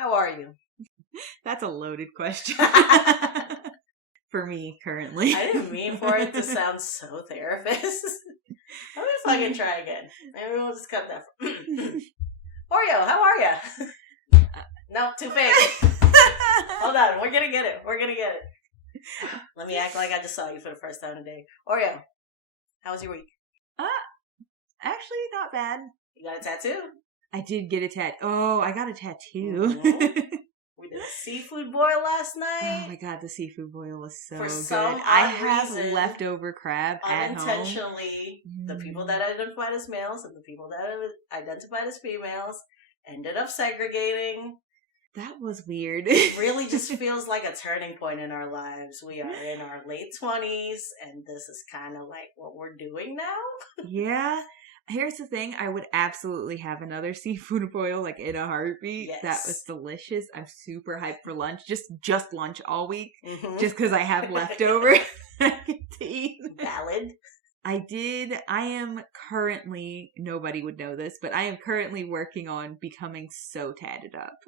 How are you? That's a loaded question. For me, currently. I didn't mean for it to sound so therapist. I'm gonna fucking try again. Maybe we'll just cut that. Oreo, how are ya? No, too fake. Hold on, we're gonna get it. Let me act like I just saw you for the first time today. Oreo, how was your week? Actually, not bad. You got a tattoo? I did get a tattoo. Oh, I got a tattoo. Mm-hmm. We did a seafood boil last night. Oh my god, the seafood boil was so For good. some odd I have reason, leftover crab at home. Unintentionally, the people that identified as males and the people that identified as females ended up segregating. That was weird. It really just feels like a turning point in our lives. We are in our late 20s, and this is kind of like what we're doing now. Yeah. Here's the thing. I would absolutely have another seafood boil, like, in a heartbeat. Yes. That was delicious. I'm super hyped for lunch. Just lunch all week. Mm-hmm. Just because I have leftover I get to eat. Valid. I am currently, nobody would know this, but I am currently working on becoming so tatted up.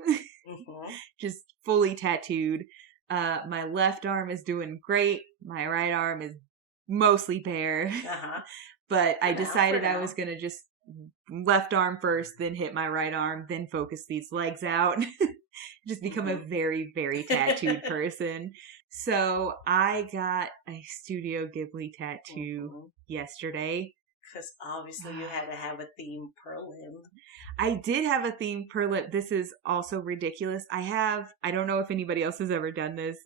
Mm-hmm. Just fully tattooed. My left arm is doing great. My right arm is mostly bare. Uh-huh. But I decided I was going to just left arm first, then hit my right arm, then focus these legs out. Just become a very, very tattooed person. So I got a Studio Ghibli tattoo yesterday. Because obviously you had to have a theme per limb. I did have a theme per lip. This is also ridiculous. I don't know if anybody else has ever done this.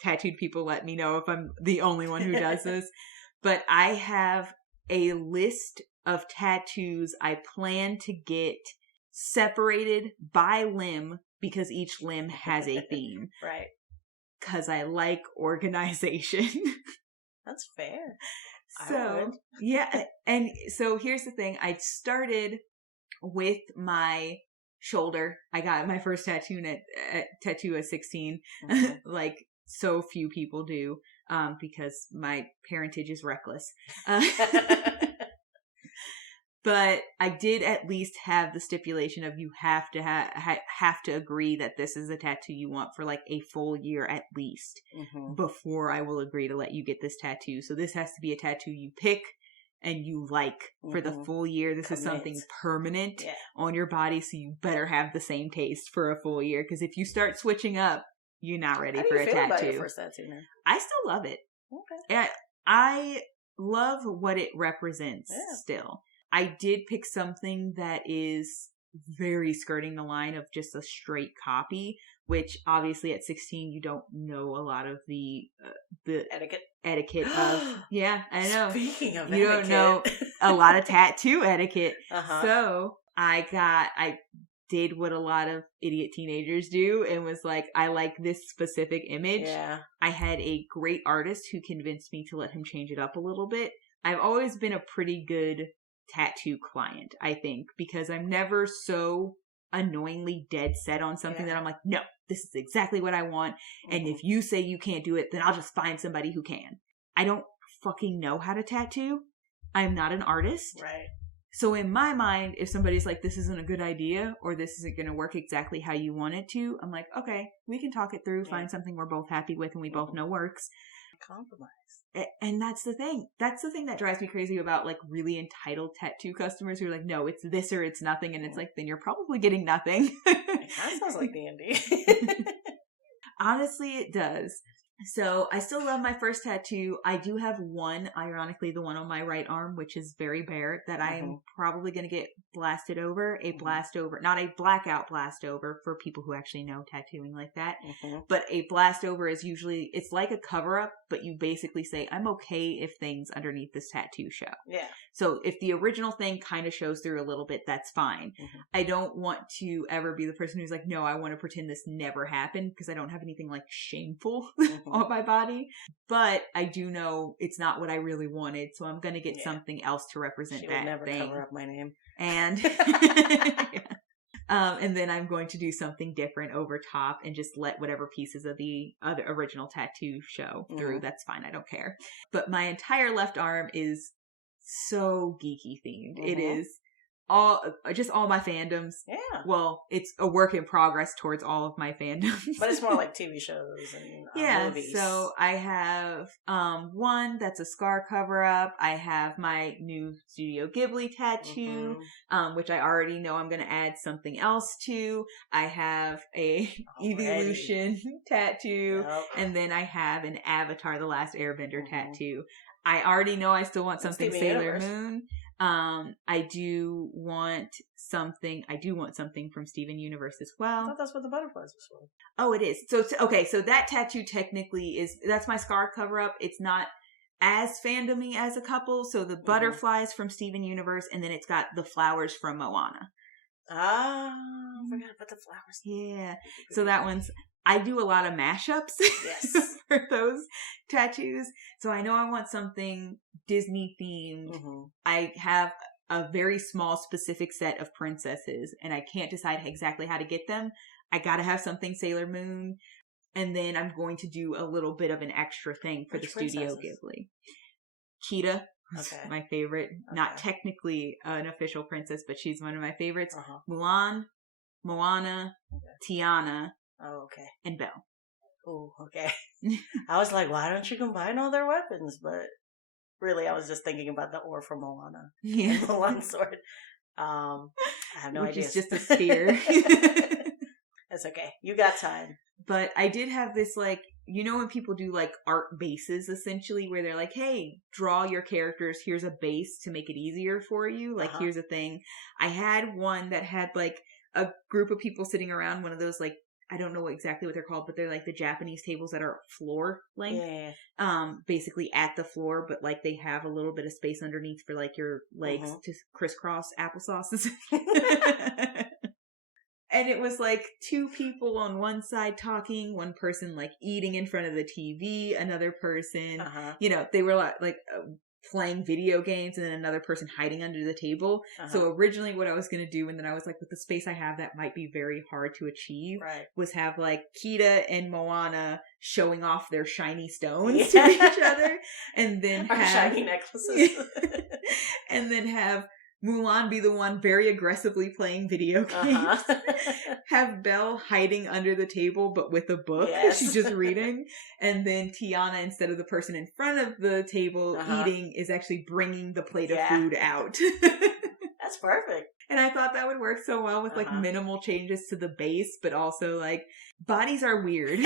Tattooed people let me know if I'm the only one who does this. But I have a list of tattoos I plan to get separated by limb because each limb has a theme. Right. Because I like organization. That's fair. So, yeah. And so here's the thing. I started with my shoulder. I got my first tattoo at 16. Mm-hmm. Like so few people do. Because my parentage is reckless. But I did at least have the stipulation of you have to have to agree that this is a tattoo you want for like a full year at least before I will agree to let you get this tattoo. So this has to be a tattoo you pick and you like for the full year. This is something permanent on your body, so you better have the same taste for a full year. Because if you start switching up, you're not ready for a tattoo. How do you feel about your first tattoo now? I still love it. Okay. I love what it represents still. I did pick something that is very skirting the line of just a straight copy, which obviously at 16 you don't know a lot of the etiquette of. Yeah, I know. Speaking of you etiquette. don't know a lot of tattoo etiquette. Uh-huh. So I did what a lot of idiot teenagers do and was like, I like this specific image. Yeah. I had a great artist who convinced me to let him change it up a little bit. I've always been a pretty good tattoo client, I think, because I'm never so annoyingly dead set on something that I'm like, no, this is exactly what I want. And if you say you can't do it, then I'll just find somebody who can. I don't fucking know how to tattoo. I'm not an artist. Right. So in my mind, if somebody's like, this isn't a good idea or this isn't going to work exactly how you want it to, I'm like, okay, we can talk it through, find something we're both happy with and we both know works. Compromise. And that's the thing. That's the thing that drives me crazy about like really entitled tattoo customers who are like, no, it's this or it's nothing. And it's like, then you're probably getting nothing. It kind of sounds like D&D. Honestly, it does. So I still love my first tattoo. I do have one, ironically, the one on my right arm, which is very bare, that I am probably going to get blasted over. A blast over, not a blackout blast over for people who actually know tattooing like that. But a blast over is usually, it's like a cover up, but you basically say, I'm okay if things underneath this tattoo show. Yeah. So if the original thing kind of shows through a little bit, that's fine. I don't want to ever be the person who's like, no, I want to pretend this never happened because I don't have anything like shameful on my body. But I do know it's not what I really wanted, so I'm going to get something else to represent that thing. She would never cover up my name. And and then I'm going to do something different over top and just let whatever pieces of the other original tattoo show through. That's fine. I don't care. But my entire left arm is so geeky themed. It is all my fandoms. Yeah. Well, it's a work in progress towards all of my fandoms. But it's more like TV shows and movies. So I have one that's a scar cover-up. I have my new Studio Ghibli tattoo, which I already know I'm going to add something else to. I have a Evolution tattoo, and then I have an Avatar The Last Airbender tattoo. I already know I still want something Sailor Moon. I do want something from Steven Universe as well. I thought that's what the butterflies was for. Oh, it is. So that tattoo technically that's my scar cover up. It's not as fandomy as a couple. So the butterflies from Steven Universe, and then it's got the flowers from Moana. I forgot about the flowers. Yeah. So that one's, I do a lot of mashups for those tattoos. So I know I want something Disney themed. I have a very small specific set of princesses, and I can't decide exactly how to get them. I gotta have something Sailor Moon, and then I'm going to do a little bit of an extra thing for the Studio Ghibli. Cheetah, my favorite. Not technically an official princess, but she's one of my favorites. Mulan, Moana, Tiana, and Belle. Oh, okay. I was like, why don't you combine all their weapons? But really, I was just thinking about the oar from Moana. Yeah. And Mulan's sword. I have no idea. It's just a spear. That's okay. You got time. But I did have this, like, you know when people do, like, art bases, essentially, where they're like, hey, draw your characters, here's a base to make it easier for you. Like, here's a thing. I had one that had, like, a group of people sitting around one of those, like, I don't know exactly what they're called, but they're like the Japanese tables that are floor length. Yeah. Basically at the floor, but like they have a little bit of space underneath for like your legs to crisscross applesauces. And it was like two people on one side talking, one person like eating in front of the TV, another person, you know, they were like playing video games, and then another person hiding under the table. So originally what I was going to do, and then I was like, with the space I have, that might be very hard to achieve, was have like Kida and Moana showing off their shiny stones to each other, and then have shiny necklaces. And then have Mulan be the one very aggressively playing video games. Have Belle hiding under the table, but with a book. She's just reading. And then Tiana, instead of the person in front of the table eating, is actually bringing the plate of food out. That's perfect. And I thought that would work so well with like minimal changes to the base, but also like bodies are weird.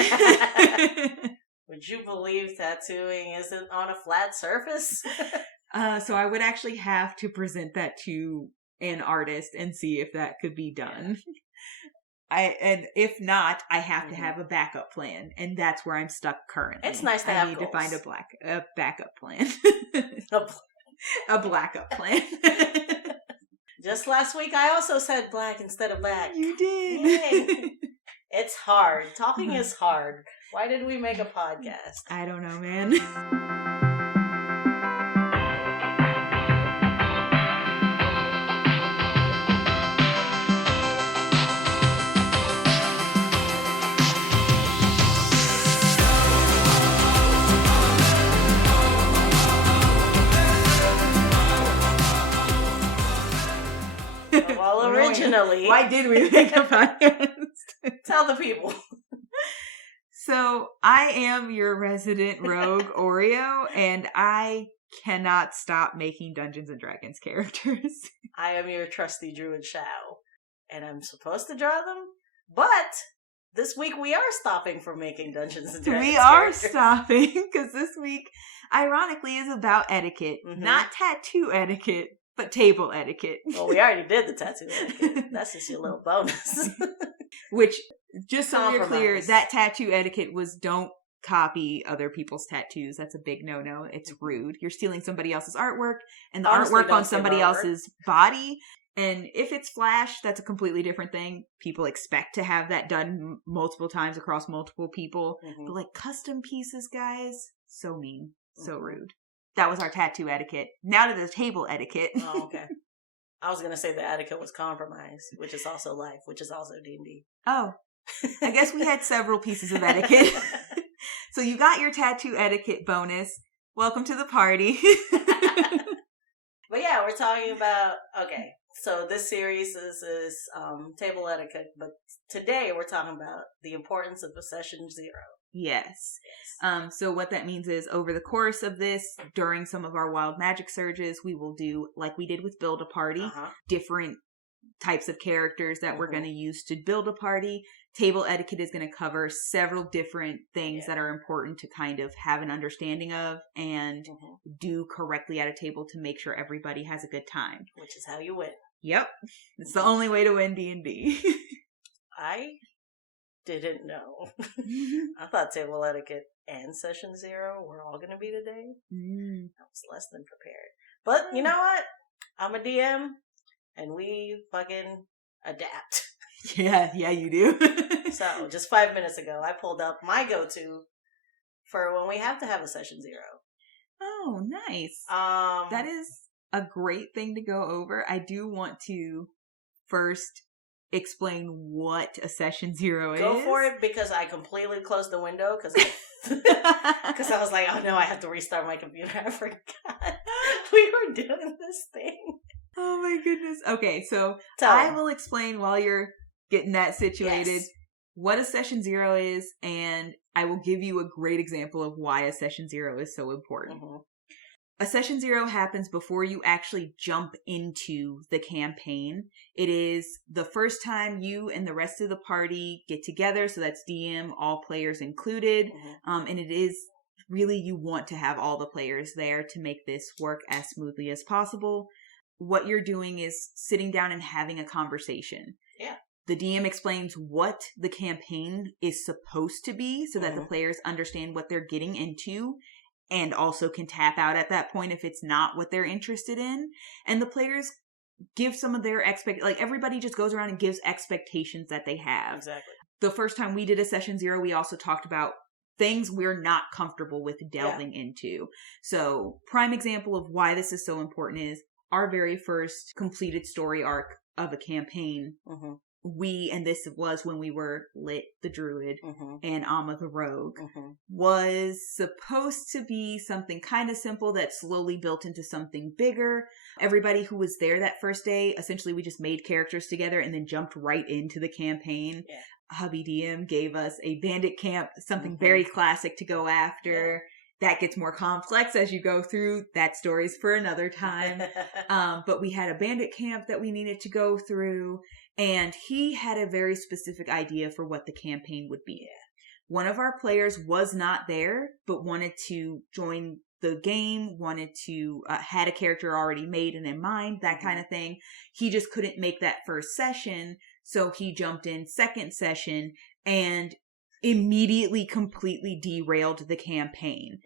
Would you believe tattooing isn't on a flat surface? So I would actually have to present that to an artist and see if that could be done. And if not, I have to have a backup plan, and that's where I'm stuck currently. It's nice to have goals. To find a backup plan. A blackup plan. Just last week, I also said black instead of black. You did. Yay. It's hard. Talking is hard. Why did we make a podcast? I don't know, man. Well, originally... Why did we make a podcast? Tell the people. So, I am your resident rogue, Oreo, and I cannot stop making Dungeons & Dragons characters. I am your trusty druid Shao, and I'm supposed to draw them, but this week we are stopping from making Dungeons & Dragons We are stopping, because this week, ironically, is about etiquette. Not tattoo etiquette, but table etiquette. Well, we already did the tattoo etiquette. That's just your little bonus. Which, just so we're clear, that tattoo etiquette was don't copy other people's tattoos. That's a big no-no. It's rude. You're stealing somebody else's artwork, and the artwork on somebody else's body. And if it's Flash, that's a completely different thing. People expect to have that done multiple times across multiple people. But like custom pieces, guys, so mean. So rude. That was our tattoo etiquette. Now to the table etiquette. Oh, okay. I was going to say the etiquette was compromise, which is also life, which is also D&D. Oh. I guess we had several pieces of etiquette. So you got your tattoo etiquette bonus. Welcome to the party. But yeah, we're talking about, So this series is table etiquette, but today we're talking about the importance of a session 0. Yes. So what that means is over the course of this, during some of our wild magic surges, we will do, like we did with Build a Party, different types of characters that we're going to use to build a party. Table etiquette is going to cover several different things that are important to kind of have an understanding of and do correctly at a table to make sure everybody has a good time. Which is how you win. Yep. It's the only way to win D&D. I didn't know. I thought table etiquette and session 0 were all going to be today. I was less than prepared. But you know what? I'm a DM and we fucking adapt. Yeah, you do. So just 5 minutes ago, I pulled up my go-to for when we have to have a session 0. Oh, nice. That is a great thing to go over. I do want to first explain what a session 0 is. Go for it, because I completely closed the window because I was like, oh no, I have to restart my computer. I forgot we were doing this thing. Oh my goodness. Okay, so I will explain while you're getting that situated what a session 0 is, and I will give you a great example of why a session 0 is so important. A session 0 happens before you actually jump into the campaign. It is the first time you and the rest of the party get together, so that's DM, all players included, and it is really, you want to have all the players there to make this work as smoothly as possible. What you're doing is sitting down and having a conversation. Yeah. The DM explains what the campaign is supposed to be so that the players understand what they're getting into and also can tap out at that point if it's not what they're interested in. And the players give some of their everybody just goes around and gives expectations that they have. Exactly. The first time we did a session 0, we also talked about things we're not comfortable with delving into. So prime example of why this is so important is our very first completed story arc of a campaign. And this was when we were Lit the Druid and Amma the Rogue, was supposed to be something kind of simple that slowly built into something bigger. Everybody who was there that first day, essentially we just made characters together and then jumped right into the campaign. Yeah. Hubby DM gave us a bandit camp, something very classic to go after. That gets more complex as you go through. That story's for another time. But we had a bandit camp that we needed to go through. And he had a very specific idea for what the campaign would be. One of our players was not there, but wanted to join the game, wanted to, had a character already made and in mind, that kind of thing. He just couldn't make that first session. So he jumped in second session and immediately completely derailed the campaign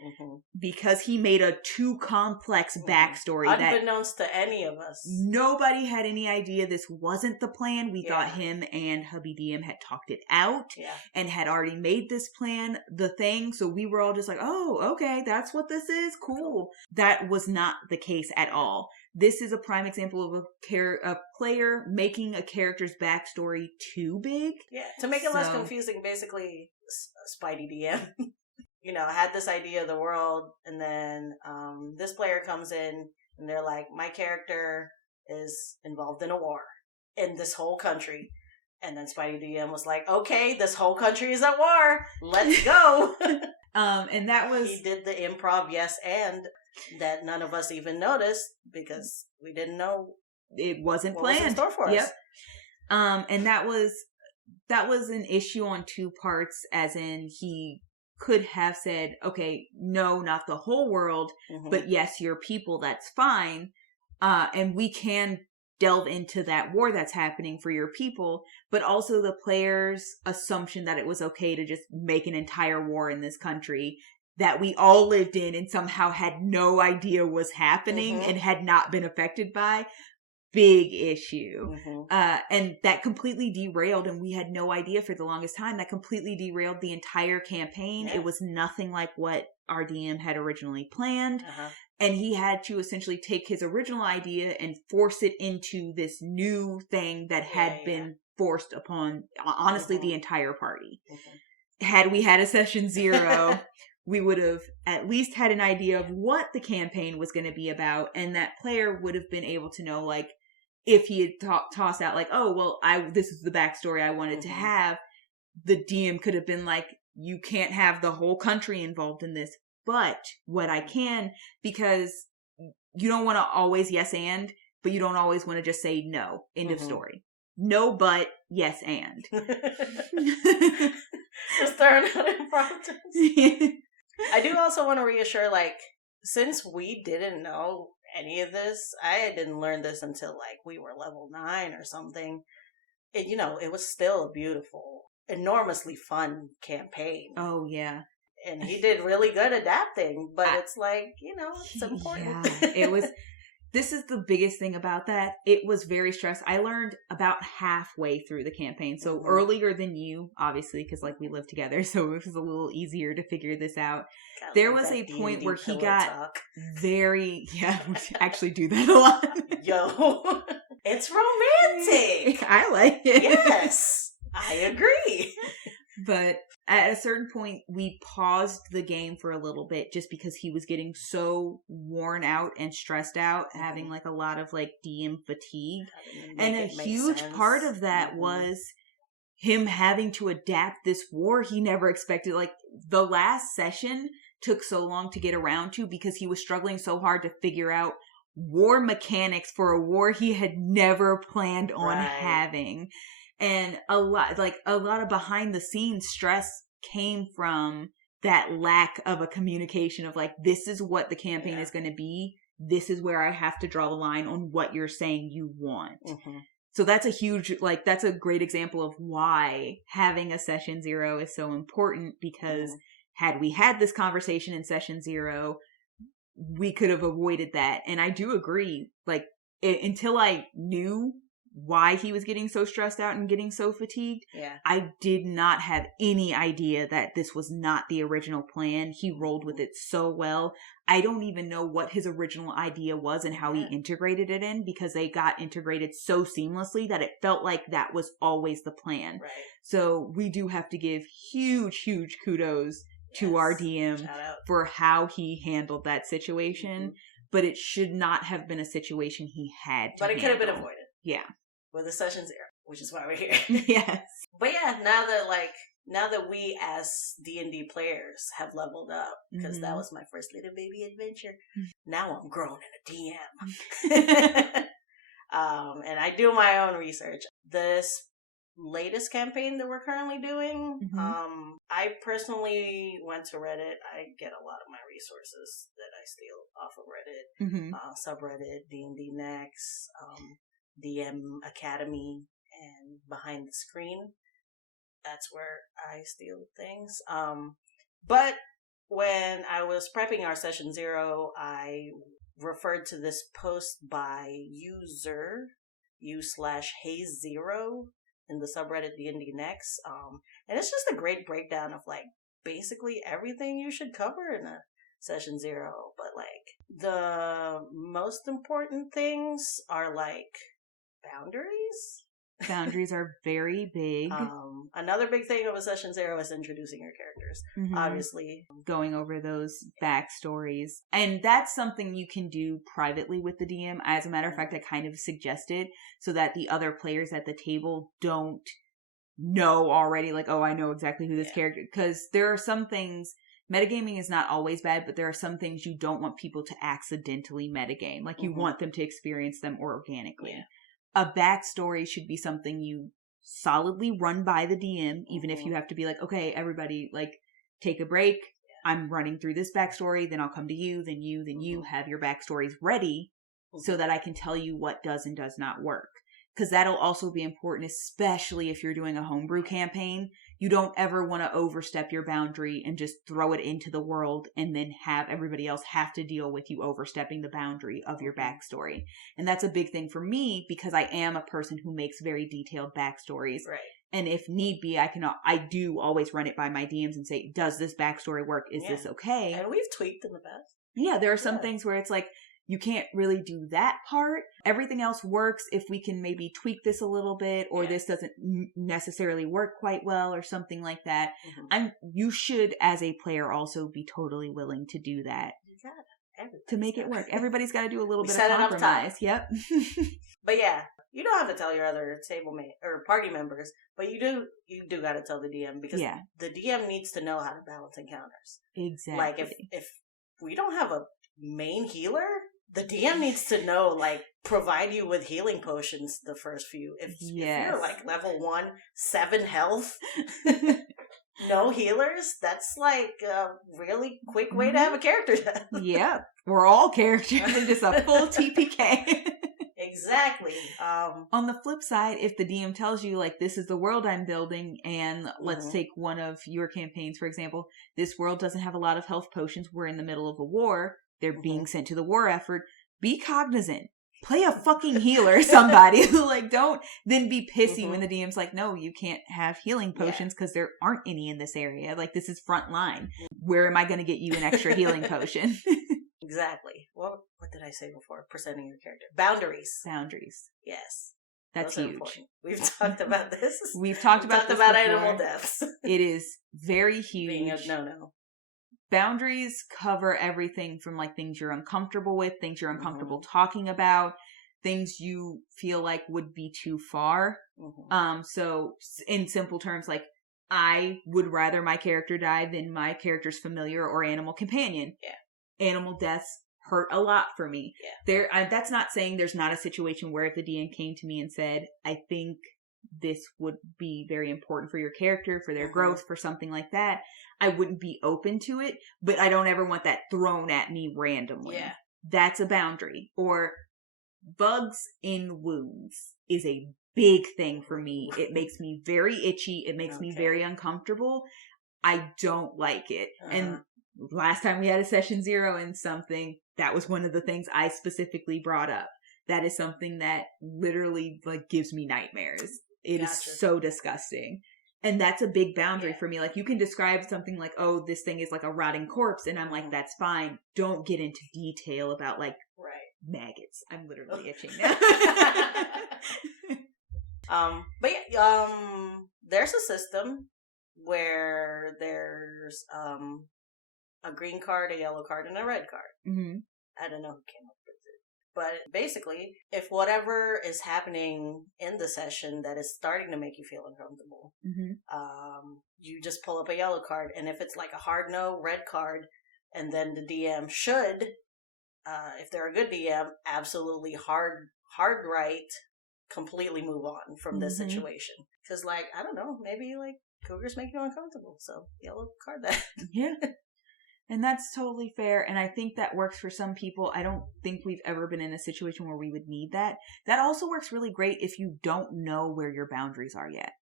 because he made a too complex backstory unbeknownst to any of us. Nobody had any idea this wasn't the plan. We thought him and hubby DM had talked it out and had already made this plan the thing. So we were all just like, oh, okay, that's what this is. Cool. That was not the case at all. This is a prime example of a player making a character's backstory too big. Yeah, to make it less confusing, basically, Spidey DM, had this idea of the world, and then this player comes in, and they're like, my character is involved in a war in this whole country. And then Spidey DM was like, okay, this whole country is at war. Let's go. And that was... He did the improv yes and... that none of us even noticed because we didn't know it wasn't planned. Was in store for us. And that was an issue on two parts, as in he could have said, okay, no, not the whole world, but yes, your people, that's fine. And we can delve into that war that's happening for your people, but also the player's assumption that it was okay to just make an entire war in this country that we all lived in and somehow had no idea was happening and had not been affected by. Big issue. And that completely derailed, and we had no idea for the longest time, that completely derailed the entire campaign. It was nothing like what our DM had originally planned. And he had to essentially take his original idea and force it into this new thing that had been forced upon, honestly, the entire party. Had we had a session 0... we would have at least had an idea of what the campaign was going to be about, and that player would have been able to know, like, if he had tossed out like, oh, well, this is the backstory I wanted to have, the DM could have been like, you can't have the whole country involved in this. But what I can, because you don't want to always yes and, but you don't always want to just say no. End of story. No, but yes and. Just throwing out impromptus. I do also want to reassure, like, since we didn't know any of this, I didn't learn this until, like, we were level 9 or something. And, you know, it was still a beautiful, enormously fun campaign. Oh, yeah. And he did really good adapting, but it's like, you know, it's important. Yeah, this is the biggest thing about that. It was very stressed. I learned about halfway through the campaign. So earlier than you, obviously, because like we live together. So it was a little easier to figure this out. There was a point D&D where he got very, we actually do that a lot. Yo, it's romantic. I like it. Yes, I agree. But at a certain point, we paused the game for a little bit just because he was getting so worn out and stressed out, having like a lot of like DM fatigue. And a huge part of that was him having to adapt this war he never expected. Like the last session took so long to get around to because he was struggling so hard to figure out war mechanics for a war he had never planned on having. And a lot of behind the scenes stress came from that lack of a communication of like, this is what the campaign is going to be. This is where I have to draw the line on what you're saying you want. So that's a huge, like, that's a great example of why having a session 0 is so important, because had we had this conversation in session 0, we could have avoided that. And I do agree, like, until I knew why he was getting so stressed out and getting so fatigued, I did not have any idea that this was not the original plan. He rolled with it so well. I don't even know what his original idea was and how he integrated it in, because they got integrated so seamlessly that it felt like that was always the plan. Right. So we do have to give huge kudos to our DM for how he handled that situation. But it should not have been a situation he had to handle. But it could have been avoided. Yeah. With the session 0, which is why we're here. Yes. But yeah, now that we as D&D players have leveled up, because that was my first little baby adventure, now I'm grown and a DM. And I do my own research. This latest campaign that we're currently doing, I personally went to Reddit. I get a lot of my resources that I steal off of Reddit, subreddit, D&D Next, DM Academy, and Behind the Screen. That's where I steal things. But when I was prepping our session 0, I referred to this post by user u/Haze0 in the subreddit D&D Next. And it's just a great breakdown of like basically everything you should cover in a session 0. But like the most important things are like boundaries. Boundaries are very big. Another big thing of a session 0 is introducing your characters. Obviously. Going over those backstories. And that's something you can do privately with the DM. As a matter of fact, I kind of suggested so that the other players at the table don't know already, like, oh, I know exactly who this character, because there are some things, metagaming is not always bad, but there are some things you don't want people to accidentally metagame. Like, you want them to experience them organically. A backstory should be something you solidly run by the DM, even if you have to be like, okay, everybody, like, take a break. I'm running through this backstory, then I'll come to you, then you have your backstories ready so that I can tell you what does and does not work. Because that'll also be important, especially if you're doing a homebrew campaign. You don't ever want to overstep your boundary and just throw it into the world and then have everybody else have to deal with you overstepping the boundary of your backstory. And that's a big thing for me because I am a person who makes very detailed backstories. Right. And if need be, I do always run it by my DMs and say, does this backstory work? Is this okay? And we've tweaked in the past. Yeah, there are some things where it's like, you can't really do that part. Everything else works if we can maybe tweak this a little bit, or this doesn't necessarily work quite well, or something like that. You should, as a player, also be totally willing to do that. You got it. to make it work. Everybody's got to do a little bit of compromise. Yep. But yeah, you don't have to tell your other table-mate or party members, but you do got to tell the DM, because the DM needs to know how to balance encounters. Exactly. Like if we don't have a main healer, the DM needs to know, like, provide you with healing potions the first few. If you're like level 1, 7 health, no healers, that's like a really quick way to have a character death. Yeah, we're all characters, just a full TPK. Exactly. On the flip side, if the DM tells you, like, this is the world I'm building, and let's take one of your campaigns, for example, this world doesn't have a lot of health potions, we're in the middle of a war, they're being sent to the war effort, be cognizant. Play a fucking healer, somebody. Like, don't then be pissy when the DM's like, no, you can't have healing potions because there aren't any in this area. Like, this is front line. Where am I going to get you an extra healing potion? Exactly. What did I say before? Presenting your character. Boundaries. Yes. That's huge. Important. We've talked about this. We've talked about animal deaths. It is very huge. Being a no-no. Boundaries cover everything from, like, things you're uncomfortable with, things you're uncomfortable talking about, things you feel like would be too far. So in simple terms, like, I would rather my character die than my character's familiar or animal companion. Yeah. Animal deaths hurt a lot for me. Yeah. That's not saying there's not a situation where if the DM came to me and said, I think this would be very important for your character, for their growth, for something like that, I wouldn't be open to it, but I don't ever want that thrown at me randomly. Yeah. That's a boundary. Or bugs in wounds is a big thing for me. It makes me very itchy. It makes me very uncomfortable. I don't like it. And last time we had a session 0 in something, that was one of the things I specifically brought up. That is something that literally, like, gives me nightmares. It is so disgusting. And that's a big boundary for me. Like, you can describe something like, oh, this thing is like a rotting corpse. And I'm like, that's fine. Don't get into detail about, like, maggots. I'm literally itching now. But yeah, there's a system where there's a green card, a yellow card, and a red card. I don't know who came up with it. But basically, if whatever is happening in the session that is starting to make you feel uncomfortable, you just pull up a yellow card. And if it's like a hard no, red card, and then the DM should, if they're a good DM, absolutely hard right, completely move on from this situation. Because, like, I don't know, maybe, like, cougars make you uncomfortable, so yellow card that. Yeah. And that's totally fair. And I think that works for some people. I don't think we've ever been in a situation where we would need that. That also works really great if you don't know where your boundaries are yet.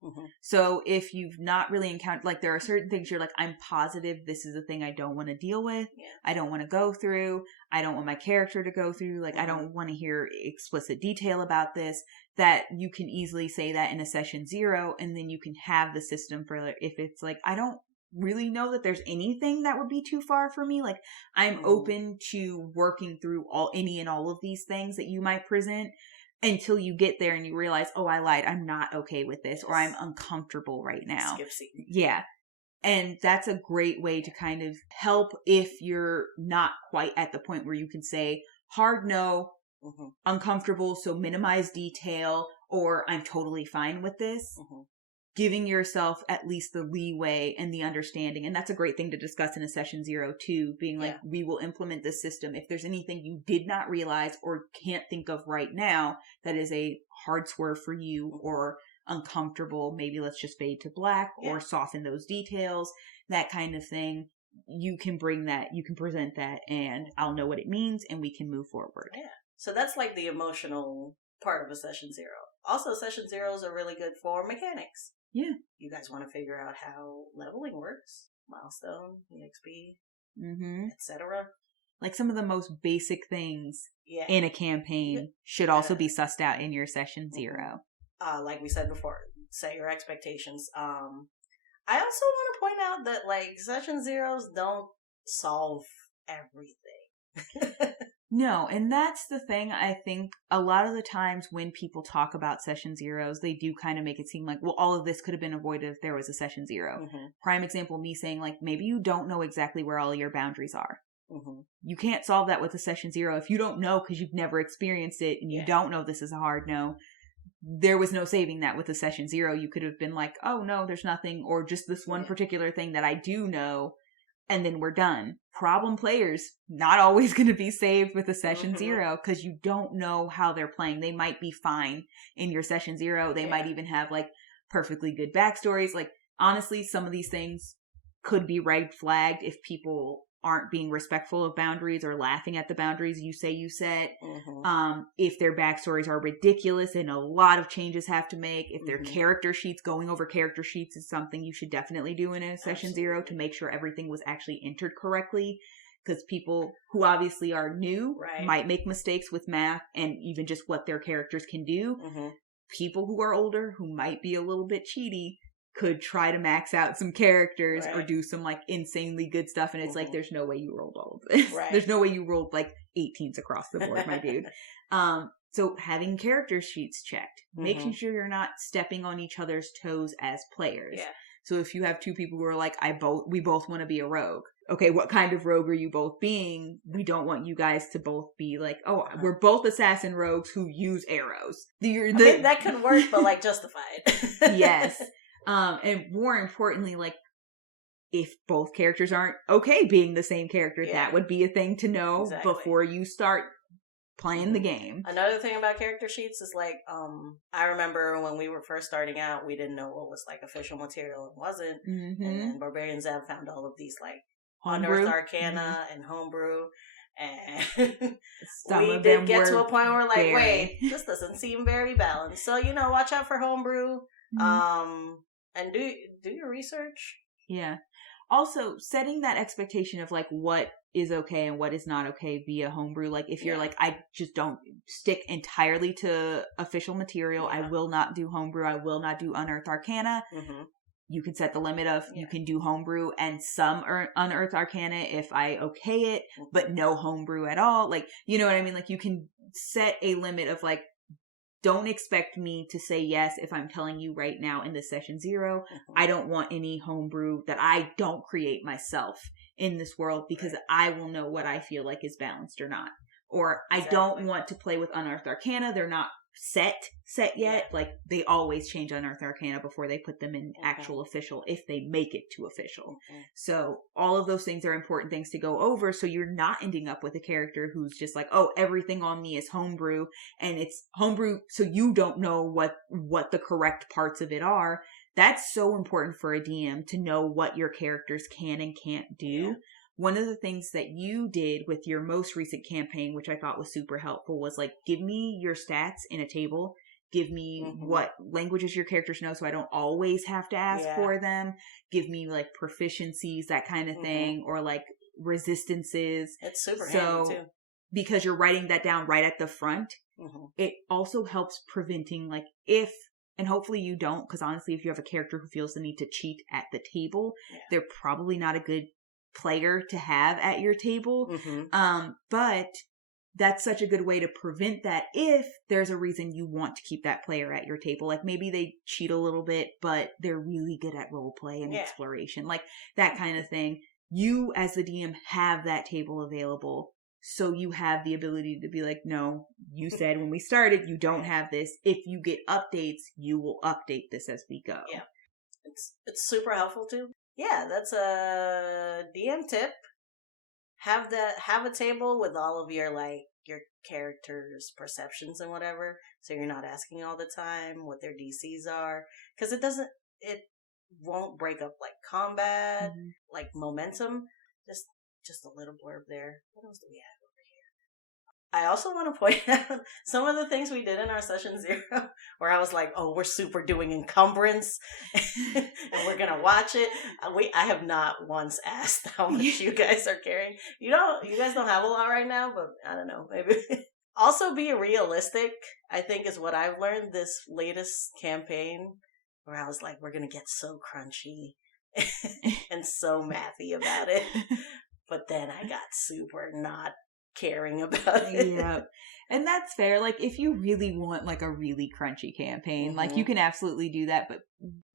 So if you've not really encountered, like, there are certain things you're like, I'm positive this is a thing I don't want to deal with. I don't want to go through. I don't want my character to go through. Like, I don't want to hear explicit detail about this. That you can easily say that in a session 0, and then you can have the system for, like, if it's like, I don't really know that there's anything that would be too far for me. Like, I'm open to working through any and all of these things that you might present until you get there and you realize, oh, I lied. I'm not okay with this, or I'm uncomfortable right now. Skip scene. Yeah. And that's a great way to kind of help if you're not quite at the point where you can say hard no, uncomfortable, so minimize detail, or I'm totally fine with this. Giving yourself at least the leeway and the understanding. And that's a great thing to discuss in a session 0 too, being like, we will implement this system. If there's anything you did not realize or can't think of right now that is a hard swerve for you or uncomfortable, maybe let's just fade to black or soften those details, that kind of thing. You can bring that, you can present that, and I'll know what it means and we can move forward. Yeah. So that's like the emotional part of a session 0. Also, session 0s are really good for mechanics. Yeah. You guys want to figure out how leveling works, milestone, EXP, etc. Like, some of the most basic things in a campaign should also be sussed out in your session 0. Like we said before, set your expectations. I also want to point out that, like, session 0s don't solve everything. No, and that's the thing. I think a lot of the times when people talk about session 0s, they do kind of make it seem like, well, all of this could have been avoided if there was a session 0. Prime example, me saying, like, maybe you don't know exactly where all your boundaries are. You can't solve that with a session 0 if you don't know, because you've never experienced it and you don't know this is a hard no. There was no saving that with a session 0. You could have been like, oh no, there's nothing, or just this one particular thing that I do know, and then we're done. Problem players, not always going to be saved with a session 0, because you don't know how they're playing. They might be fine in your session 0. They might even have like perfectly good backstories. Like, honestly, some of these things could be red flagged if people aren't being respectful of boundaries or laughing at the boundaries you say you set. If their backstories are ridiculous and a lot of changes have to make, if their character sheets, going over character sheets is something you should definitely do in a session 0 to make sure everything was actually entered correctly. Because people who obviously are new might make mistakes with math and even just what their characters can do. People who are older, who might be a little bit cheaty, could try to max out some characters or do some like insanely good stuff, and it's like, there's no way you rolled all of this. There's no way you rolled like 18s across the board, my dude. So having character sheets checked, making sure you're not stepping on each other's toes as players. So if you have two people who are like, we both want to be a rogue. Okay, what kind of rogue are you both being? We don't want you guys to both be like, oh, we're both assassin rogues who use arrows. I mean, that could work, but like justified. Yes. And more importantly, like, if both characters aren't okay being the same character, that would be a thing to know before you start playing the game. Another thing about character sheets is like, I remember when we were first starting out, we didn't know what was like official material and wasn't. And then Barbarian Zev found all of these like Unearthed Arcana and homebrew. And we did get to a point where we're like, wait, this doesn't seem very balanced. So, watch out for homebrew. And do your research. Yeah. Also, setting that expectation of like what is okay and what is not okay via homebrew. Like, if you're like, I just don't stick entirely to official material. I will not do homebrew. I will not do Unearthed Arcana. You can set the limit of you can do homebrew and some Unearthed Arcana if I okay it, but no homebrew at all. Like, you know what I mean? Like, you can set a limit of like, don't expect me to say yes if I'm telling you right now in the session 0. I don't want any homebrew that I don't create myself in this world, because I will know what I feel like is balanced or not. Or I don't want to play with Unearthed Arcana. They're not set yet. Like, they always change Unearthed Arcana before they put them in actual official, if they make it to official. So all of those things are important things to go over, so you're not ending up with a character who's just like, oh, everything on me is homebrew, and it's homebrew so you don't know what the correct parts of it are. That's so important for a DM to know what your characters can and can't do. One of the things that you did with your most recent campaign, which I thought was super helpful, was like, give me your stats in a table. Give me what languages your characters know so I don't always have to ask for them. Give me like proficiencies, that kind of thing, or like resistances. It's super handy too. Because you're writing that down right at the front, it also helps preventing like and hopefully you don't, because honestly, if you have a character who feels the need to cheat at the table, they're probably not a good player to have at your table. But that's such a good way to prevent that if there's a reason you want to keep that player at your table. Like, maybe they cheat a little bit, but they're really good at role play and exploration, like that kind of thing. You as the DM have that table available, so you have the ability to be like, no, you said when we started you don't have this. If you get updates, you will update this as we go. It's super helpful too. That's a DM tip. Have a table with all of your like your characters' perceptions and whatever, so you're not asking all the time what their DCs are, because it won't break up like combat, like momentum. Just a little blurb there. What else do we have over here? I also want to point out some of the things we did in our session 0, where I was like, oh, we're super doing encumbrance and we're going to watch it. I have not once asked how much you guys are carrying. You guys don't have a lot right now, but I don't know, maybe. Also, be realistic, I think, is what I've learned this latest campaign, where I was like, we're going to get so crunchy and so mathy about it. But then I got super not caring about it. Yeah. And that's fair. Like, if you really want, like, a really crunchy campaign, like, you can absolutely do that. But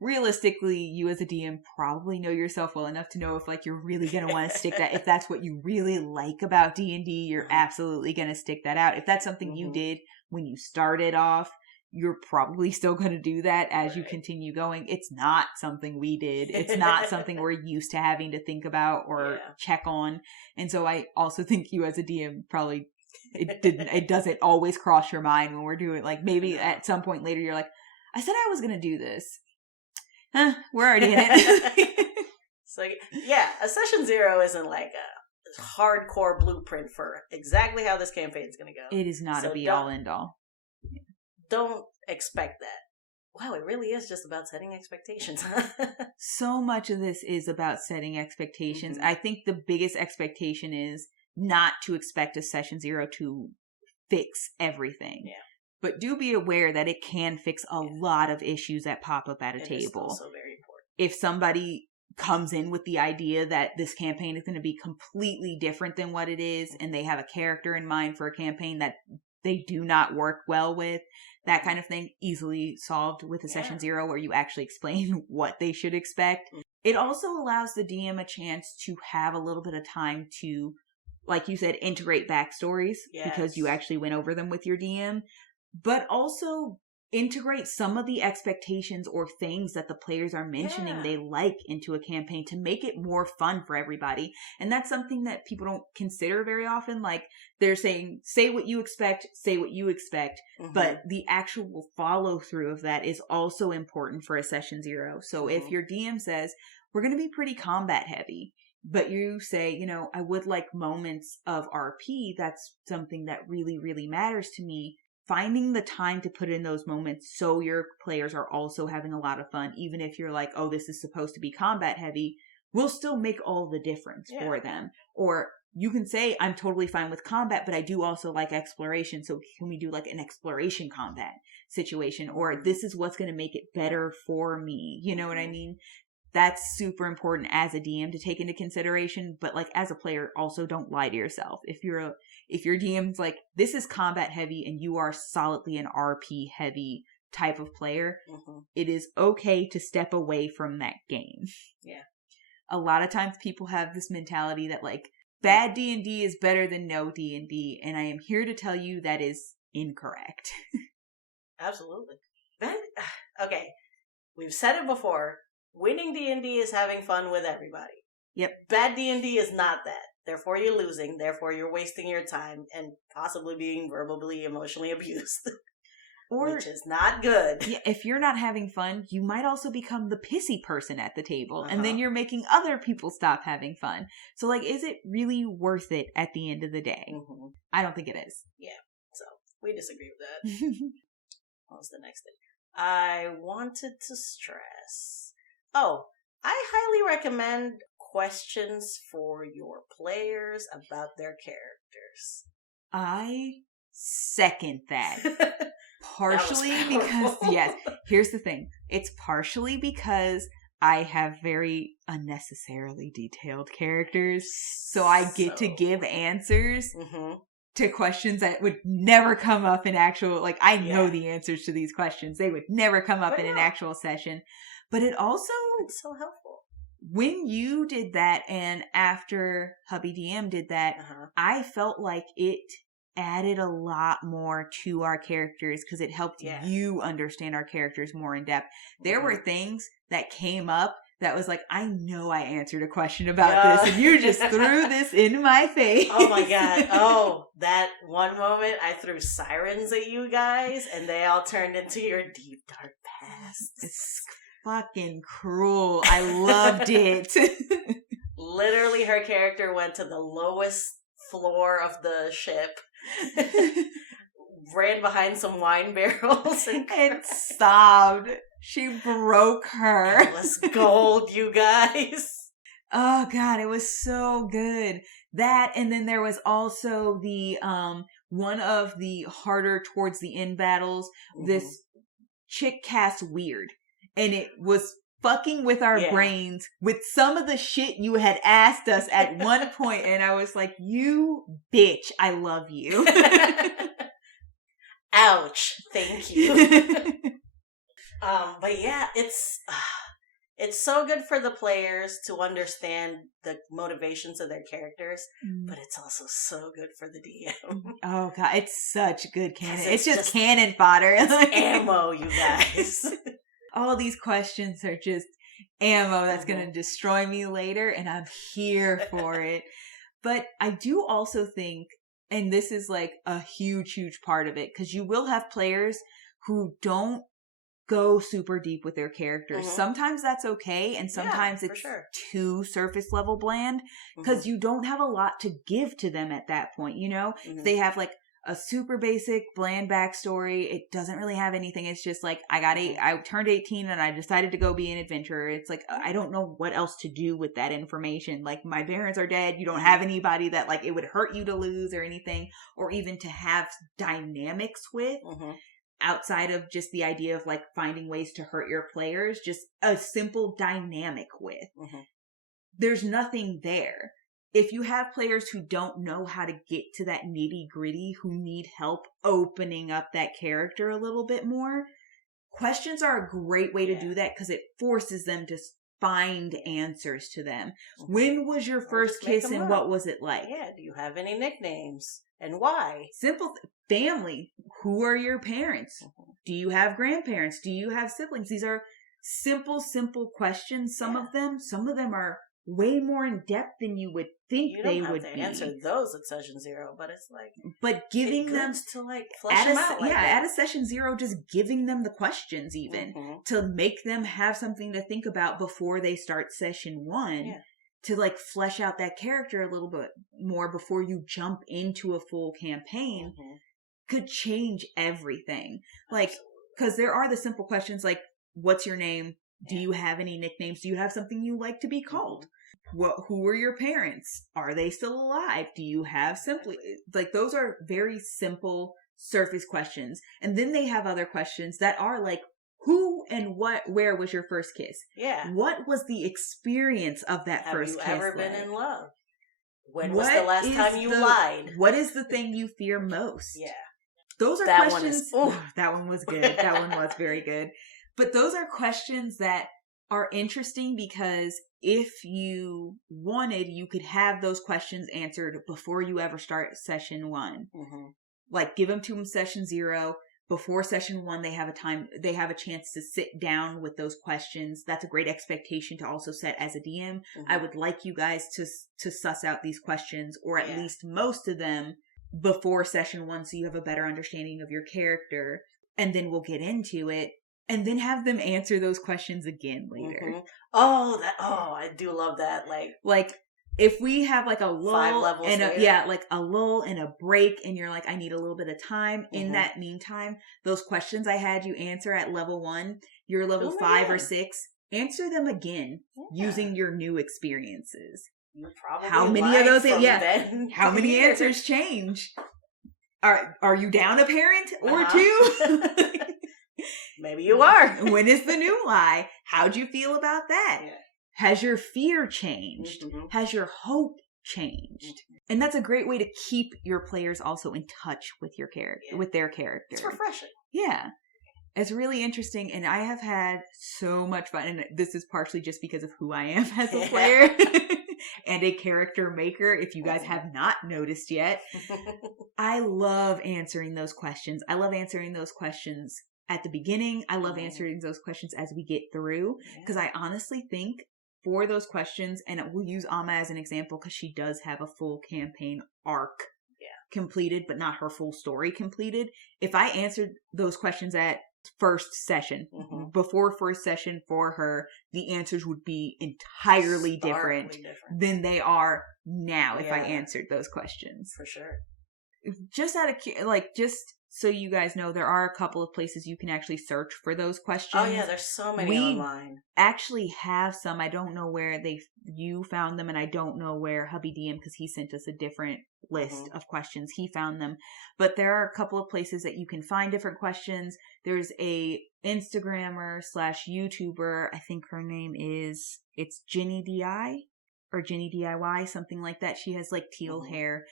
realistically, you as a DM probably know yourself well enough to know if, like, you're really going to want to stick that. If that's what you really like about D&D, you're absolutely going to stick that out. If that's something you did when you started off, you're probably still going to do that as you continue going. It's not something we did. It's not something we're used to having to think about or check on. And so I also think you as a DM probably... It doesn't always cross your mind when we're doing, like, maybe at some point later you're like, I said I was going to do this. We're already in it. It's like, yeah, a session 0 isn't like a hardcore blueprint for exactly how this campaign is going to go. It is not a be all end all. Don't expect that. Wow, it really is just about setting expectations. So much of this is about setting expectations. I think the biggest expectation is not to expect a session 0 to fix everything. Yeah. But do be aware that it can fix a lot of issues that pop up at a table. It's also very important. If somebody comes in with the idea that this campaign is going to be completely different than what it is, and they have a character in mind for a campaign that they do not work well with, that kind of thing, easily solved with a session 0 where you actually explain what they should expect. It also allows the DM a chance to have a little bit of time to, like you said, integrate backstories because you actually went over them with your DM, but also integrate some of the expectations or things that the players are mentioning they like into a campaign to make it more fun for everybody. And that's something that people don't consider very often. Like, they're saying, say what you expect, but the actual follow through of that is also important for a session 0. So if your DM says, we're going to be pretty combat heavy, but you say, you know, I would like moments of RP. That's something that really, really matters to me. Finding the time to put in those moments so your players are also having a lot of fun, even if you're like, oh, this is supposed to be combat heavy, will still make all the difference for them. Or you can say, I'm totally fine with combat, but I do also like exploration. So can we do like an exploration combat situation? Or this is what's going to make it better for me. You know what I mean? That's super important as a DM to take into consideration, but like as a player, also don't lie to yourself. If your DM's like, this is combat heavy and you are solidly an RP heavy type of player, it is okay to step away from that game. Yeah. A lot of times people have this mentality that like bad D&D is better than no D&D, and I am here to tell you that is incorrect. Absolutely. Okay. We've said it before. Winning D&D is having fun with everybody. Yep. Bad D&D is not that. Therefore, you're losing. Therefore, you're wasting your time and possibly being verbally, emotionally abused. Which is not good. Yeah, if you're not having fun, you might also become the pissy person at the table. And then you're making other people stop having fun. So, like, is it really worth it at the end of the day? I don't think it is. Yeah. So, we disagree with that. What was the next thing? I wanted to stress... Oh, I highly recommend questions for your players about their characters. I second that. Partially because, yes, here's the thing. It's partially because I have very unnecessarily detailed characters. So I get to give answers to questions that would never come up in actual, like, I know the answers to these questions. They would never come up in an actual session. But it also... It's so helpful. When you did that and after Hubby DM did that, I felt like it added a lot more to our characters because it helped you understand our characters more in depth. There were things that came up that was like, I know I answered a question about this and you just threw this in my face. Oh my God. Oh, that one moment I threw sirens at you guys and they all turned into your deep, dark pasts. It's fucking cruel. I loved it. Literally, her character went to the lowest floor of the ship, ran behind some wine barrels, and sobbed. She broke her. It was gold, you guys. Oh God, it was so good. That, and then there was also the one of the harder towards the end battles. This chick cast weird. And it was fucking with our brains with some of the shit you had asked us at one point, and I was like, you bitch, I love you. Ouch. Thank you. But yeah, it's so good for the players to understand the motivations of their characters, but it's also so good for the DM. Oh god, it's such good canon. It's just cannon fodder. It's ammo, you guys. All these questions are just ammo that's going to destroy me later, and I'm here for it. But I do also think, and this is like a huge, huge part of it, because you will have players who don't go super deep with their characters. Sometimes that's okay, and sometimes it's too surface level bland, because you don't have a lot to give to them at that point, you know? If they have like a super basic bland backstory, it doesn't really have anything. It's just like, I turned 18 and I decided to go be an adventurer. It's like, I don't know what else to do with that information. Like, my parents are dead. You don't have anybody that like it would hurt you to lose or anything, or even to have dynamics with. Outside of just the idea of like finding ways to hurt your players, just a simple dynamic with. There's nothing there. If you have players who don't know how to get to that nitty gritty, who need help opening up that character a little bit more, questions are a great way to do that, because it forces them to find answers to them. When was your first kiss and what was it like? Yeah, do you have any nicknames? And why? Simple family. Who are your parents? Do you have grandparents? Do you have siblings? These are simple questions. Some of them are way more in depth than you would think they would be. You don't have to answer those at session 0, but it's like, but giving them to like flesh them out. At a session 0, just giving them the questions even to make them have something to think about before they start session 1. To like flesh out that character a little bit more before you jump into a full campaign could change everything. Like, because there are the simple questions like, what's your name? Do you have any nicknames? Do you have something you like to be called? Who are your parents? Are they still alive? Do you have like, those are very simple surface questions. And then they have other questions that are like, who and where was your first kiss? Yeah. What was the experience of that first kiss? Have you ever been in love? When was the last time you lied? What is the thing you fear most? Yeah. Those are questions. That one was good. That one was very good. But those are questions that are interesting, because if you wanted, you could have those questions answered before you ever start session 1. Like, give them to them session 0. Before session 1, they have a chance to sit down with those questions. That's a great expectation to also set as a DM. I would like you guys to suss out these questions, or at least most of them, before session 1, so you have a better understanding of your character, and then we'll get into it, and then have them answer those questions again later. I do love that. Like if we have like a lull and a lull and a break, and you're like, I need a little bit of time. In that meantime, those questions I had you answer at level 1, you're level 5 or 6, answer them again using your new experiences. You probably how many of those? How many answers change? Are you down a parent or 2? Maybe you are. When is the new lie? How'd you feel about that? Yeah. Has your fear changed? Has your hope changed? And that's a great way to keep your players also in touch with your character, with their character. It's refreshing. Yeah. It's really interesting, and I have had so much fun, and this is partially just because of who I am as a player and a character maker, if you guys have not noticed yet. I love answering those questions. I love answering those questions at the beginning. I love answering those questions as we get through, because I honestly think for those questions, and we'll use Amma as an example because she does have a full campaign arc completed, but not her full story completed. If I answered those questions at first session, before first session for her, the answers would be entirely different than they are now if I answered those questions. For sure. Just so you guys know, there are a couple of places you can actually search for those questions. Oh yeah, there's so many online. Actually have some. I don't know where you found them, and I don't know where Hubby DM, because he sent us a different list of questions. He found them. But there are a couple of places that you can find different questions. There's a Instagrammer / YouTuber. I think her name is, it's Ginny DI or Ginny DIY, something like that. She has like teal hair.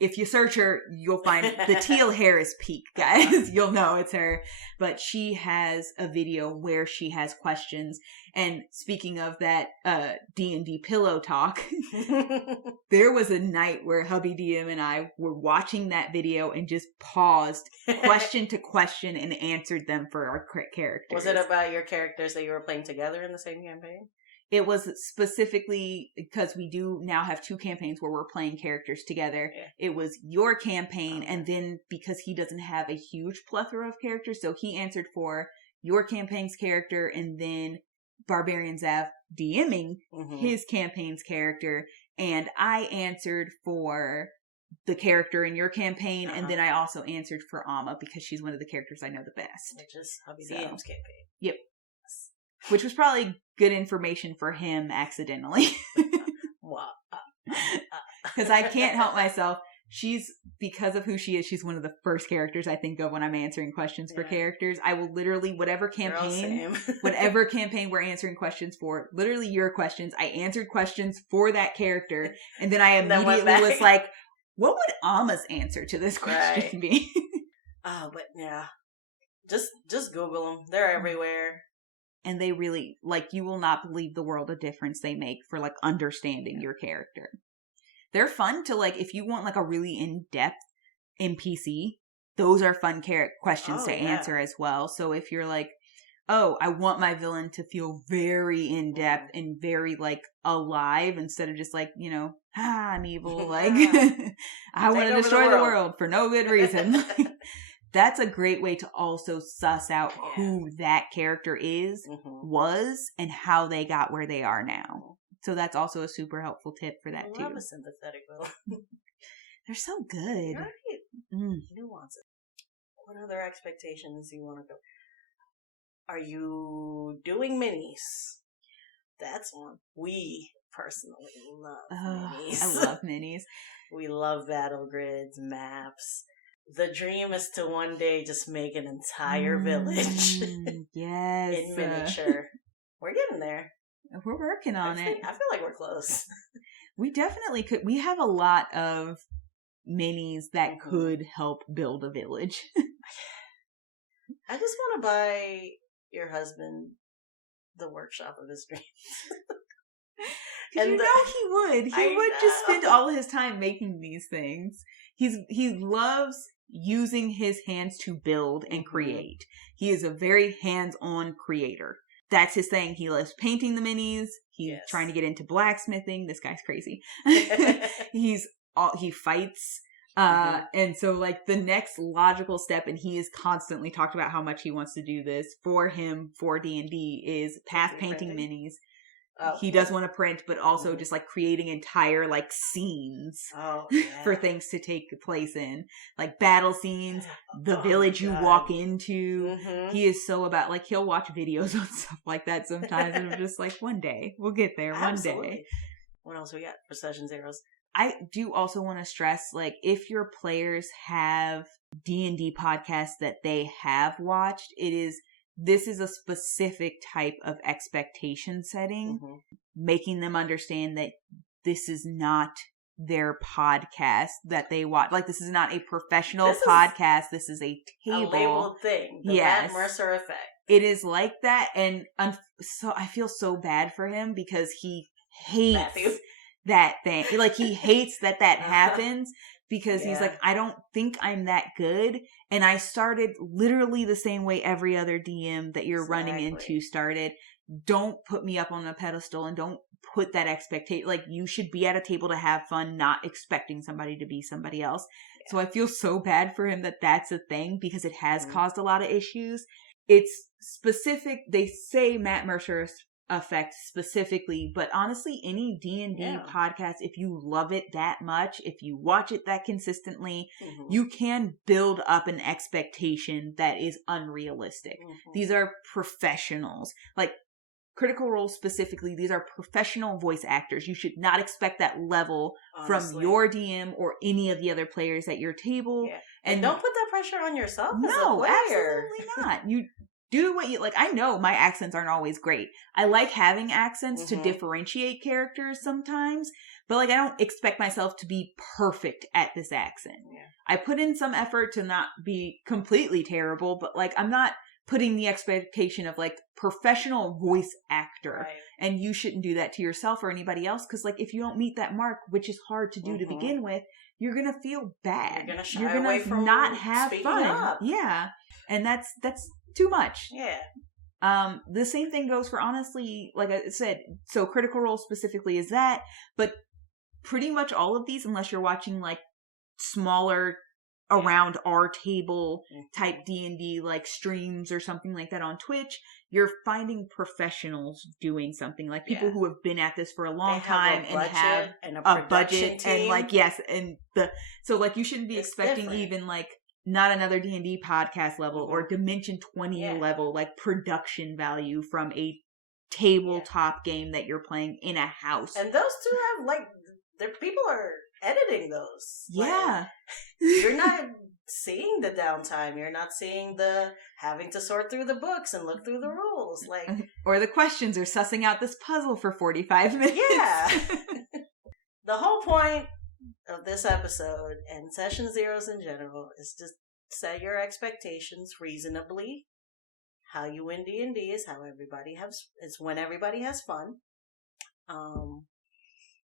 If you search her, you'll find the teal hair is peak, guys. You'll know it's her. But she has a video where she has questions. And speaking of that D&D pillow talk, there was a night where Hubby DM and I were watching that video and just paused question to question and answered them for our characters. Was it about your characters that you were playing together in the same campaign? It was specifically because we do now have 2 campaigns where we're playing characters together. Yeah. It was your campaign, and then because he doesn't have a huge plethora of characters, so he answered for your campaign's character, and then Barbarian Zav DMing his campaign's character, and I answered for the character in your campaign, and then I also answered for Amma because she's one of the characters I know the best. Which is Hubby DM's campaign. Yep. Which was probably good information for him accidentally. Because I can't help myself. Because of who she is, she's one of the first characters I think of when I'm answering questions for characters. I will literally, whatever campaign we're answering questions for, literally your questions, I answered questions for that character, and then I immediately was like, what would Amma's answer to this question be? Oh, but yeah. Just Google them. They're everywhere. And they really, like, you will not believe the world of difference they make for, like, understanding your character. They're fun to, like, if you want, like, a really in-depth NPC, those are fun questions to answer as well. So if you're like, oh, I want my villain to feel very in-depth and very, like, alive instead of just, like, you know, I'm evil, like, I want to destroy the world for no good reason. That's a great way to also suss out who that character was, and how they got where they are now. So that's also a super helpful tip for that, too. I love a sympathetic villain. They're so good. Right. Nuances. What other expectations do you want to go? Are you doing minis? That's one. We personally love minis. I love minis. We love battle grids, maps. The dream is to one day just make an entire village. Yes. In miniature. We're getting there. We're working on it. I feel like we're close. We definitely could. We have a lot of minis that could help build a village. I just want to buy your husband the workshop of his dreams. And you know he would. He would just spend all of his time making these things. He loves using his hands to build and create. He is a very hands-on creator. That's his thing. He loves painting the minis. He's trying to get into blacksmithing. This guy's crazy. He fights. And so like the next logical step, and he has constantly talked about how much he wants to do this for him for D&D, is path painting minis. He does want to print, but also just like creating entire like scenes for things to take place in, like battle scenes, the village you walk into. He is so about, like, he'll watch videos on stuff like that sometimes, and I'm just like, one day we'll get there. One day. What else we got for session zeros? I do also want to stress, like, if your players have D&D podcasts that they have watched, this is a specific type of expectation setting, making them understand that this is not their podcast that they watch. Like, this is not a professional podcast. This is a table. A labeled thing. The Matt Mercer effect. It is like that. And so I feel so bad for him because he hates that thing. Like, he hates that happens. Because he's like, I don't think I'm that good. And I started literally the same way every other DM that you're running into started. Don't put me up on a pedestal and don't put that expectation. Like, you should be at a table to have fun, not expecting somebody to be somebody else. Yeah. So I feel so bad for him that that's a thing because it has caused a lot of issues. It's specific. They say Matt Mercer effect specifically, but honestly, any D&D podcast, if you love it that much, if you watch it that consistently, you can build up an expectation that is unrealistic. These are professionals. Like, Critical Role specifically, these are professional voice actors. You should not expect that level from your DM or any of the other players at your table. Yeah. And don't put that pressure on yourself as a player. Absolutely not. You do what you like. I know my accents aren't always great. I like having accents to differentiate characters sometimes, but like I don't expect myself to be perfect at this accent. Yeah. I put in some effort to not be completely terrible, but like I'm not putting the expectation of like professional voice actor. Right. And you shouldn't do that to yourself or anybody else. Cause like if you don't meet that mark, which is hard to do to begin with, you're going to feel bad. You're going to not have fun. Up. Yeah. And that's too much. Yeah. The same thing goes for, honestly, like I said, so Critical Role specifically is that, but pretty much all of these, unless you're watching like smaller around our table type D&D like streams or something like that on Twitch, you're finding professionals doing something, like people who have been at this for a long time and have a budget team. And like so like you shouldn't be expecting even like not another D&D podcast level or Dimension 20 level like production value from a tabletop game that you're playing in a house. And those two have like people are editing those. Yeah. Like, you're not seeing the downtime. You're not seeing the having to sort through the books and look through the rules. Like, or the questions, or sussing out this puzzle for 45 minutes. Yeah. The whole point of this episode and Session Zeros in general is just set your expectations reasonably. How you win D&D is how it's when everybody has fun.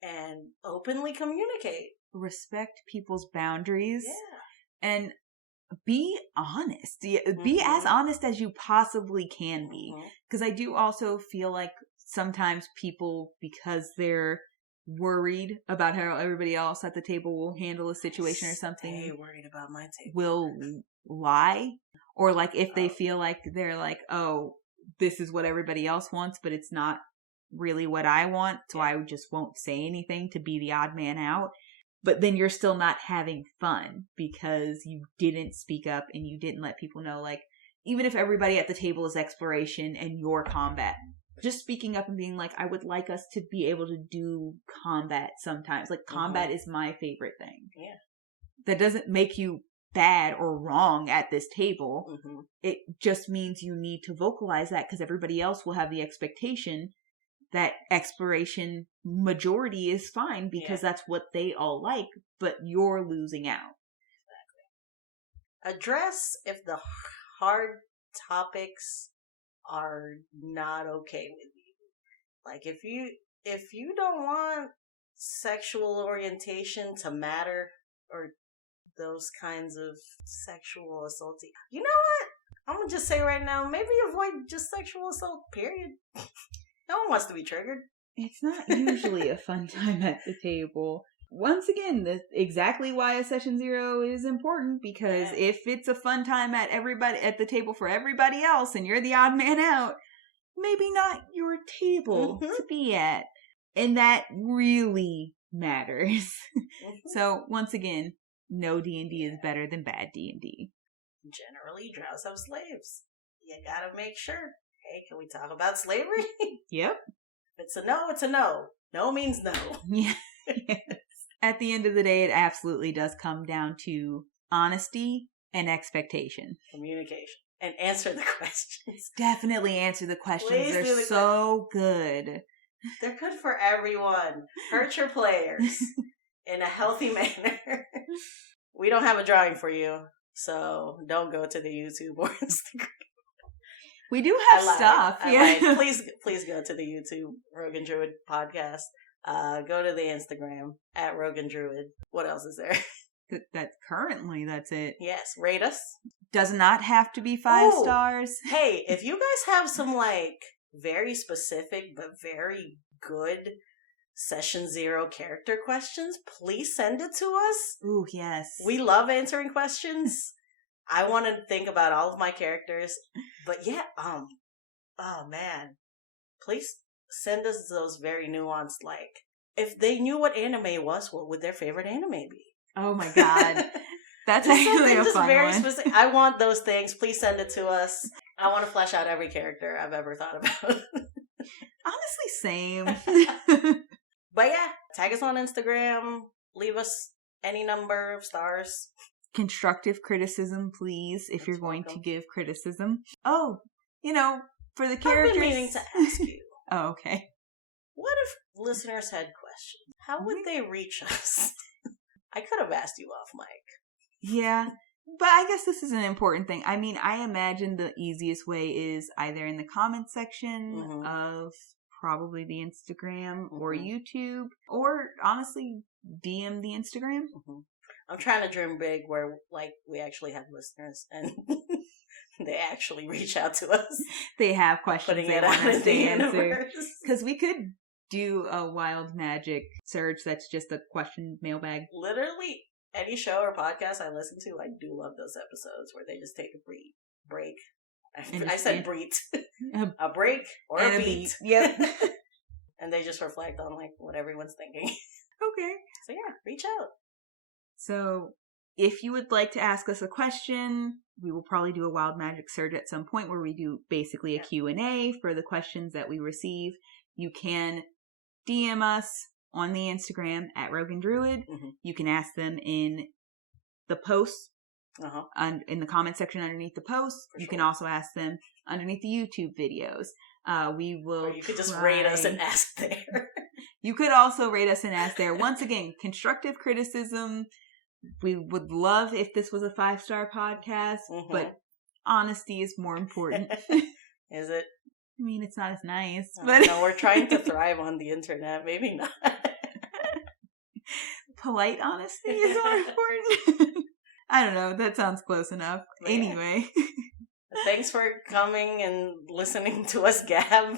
And openly communicate. Respect people's boundaries. Yeah. And be honest. Be as honest as you possibly can be. Because I do also feel like sometimes people, because they're worried about how everybody else at the table will handle a situation or something, worried about my table, will lie. Or like if they feel like they're like, oh, this is what everybody else wants, but it's not really what I want, so I just won't say anything to be the odd man out. But then you're still not having fun because you didn't speak up and you didn't let people know. Like, even if everybody at the table is exploration and you're combat, just speaking up and being like, I would like us to be able to do combat sometimes. Like, combat is my favorite thing. Yeah. That doesn't make you bad or wrong at this table. It just means you need to vocalize that because everybody else will have the expectation that exploration majority is fine because that's what they all like, but you're losing out. Exactly. Address if the hard topics are not okay with you. Like if you don't want sexual orientation to matter or those kinds of sexual assaulty, you know what? I'm gonna just say right now, maybe avoid just sexual assault, period. No one wants to be triggered. It's not usually a fun time at the table. Once again, that's exactly why a Session Zero is important, because if it's a fun time at the table for everybody else and you're the odd man out, maybe not your table to be at. And that really matters. So once again, no D&D is better than bad D&D. Generally, drows have slaves. You gotta make sure. Hey, can we talk about slavery? Yep. If it's a no, it's a no. No means no. Yeah. Yes. At the end of the day, it absolutely does come down to honesty and expectation. Communication. And answer the questions. Definitely answer the questions. They're so good. They're good for everyone. Hurt your players in a healthy manner. We don't have a drawing for you, so don't go to the YouTube or Instagram. We do have stuff. Please go to the YouTube Rogue and Druid podcast. Go to the Instagram at Rogue and Druid. What else is there? That's it. Yes, rate us. Does not have to be 5 stars. Hey, if you guys have some like very specific but very good Session Zero character questions, please send it to us. Ooh, yes. We love answering questions. I want to think about all of my characters. But yeah, oh man. please send us those very nuanced, like, if they knew what anime was, what would their favorite anime be? Oh my god. That's actually a fun one. Specific. I want those things. Please send it to us. I want to flesh out every character I've ever thought about. Honestly, same. But yeah, tag us on Instagram. Leave us any number of stars. Constructive criticism, please, if you're going to give criticism. Oh, for the characters... I've been meaning to ask you. Oh, okay. What if listeners had questions? How would they reach us? I could have asked you off mic. Yeah, but I guess this is an important thing. I mean, I imagine the easiest way is either in the comment section of probably the Instagram or YouTube, or honestly, DM the Instagram. I'm trying to dream big where, like, we actually have listeners and they actually reach out to us. They have questions they want us to answer. Because we could do a wild magic search that's just a question mailbag. Literally, any show or podcast I listen to, I do love those episodes where they just take a break. I said break. A break or a beat. Yep. And they just reflect on, like, what everyone's thinking. Okay. So yeah, reach out. So if you would like to ask us a question, we will probably do a wild magic surge at some point where we do basically a Q&A for the questions that we receive. You can DM us on the Instagram at Rogan Druid. You can ask them in the post, in the comment section underneath the post. You can also ask them underneath the YouTube videos. We will. Or you could just rate us and ask there. You could also rate us and ask there. Once again, constructive criticism. We would love if this was a 5-star podcast, but honesty is more important. Is it? I mean, it's not as nice. But no, we're trying to thrive on the internet. Maybe not. Polite honesty is more important. I don't know. That sounds close enough. Yeah. Anyway. Thanks for coming and listening to us gab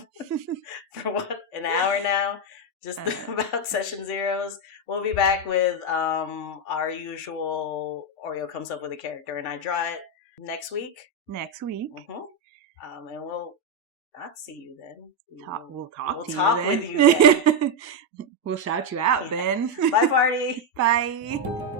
for an hour now. Just about session zeros. We'll be back with our usual Oreo comes up with a character and I draw it next week. And we'll not see you then. We'll talk with you then. We'll shout you out then. Bye, party. Bye.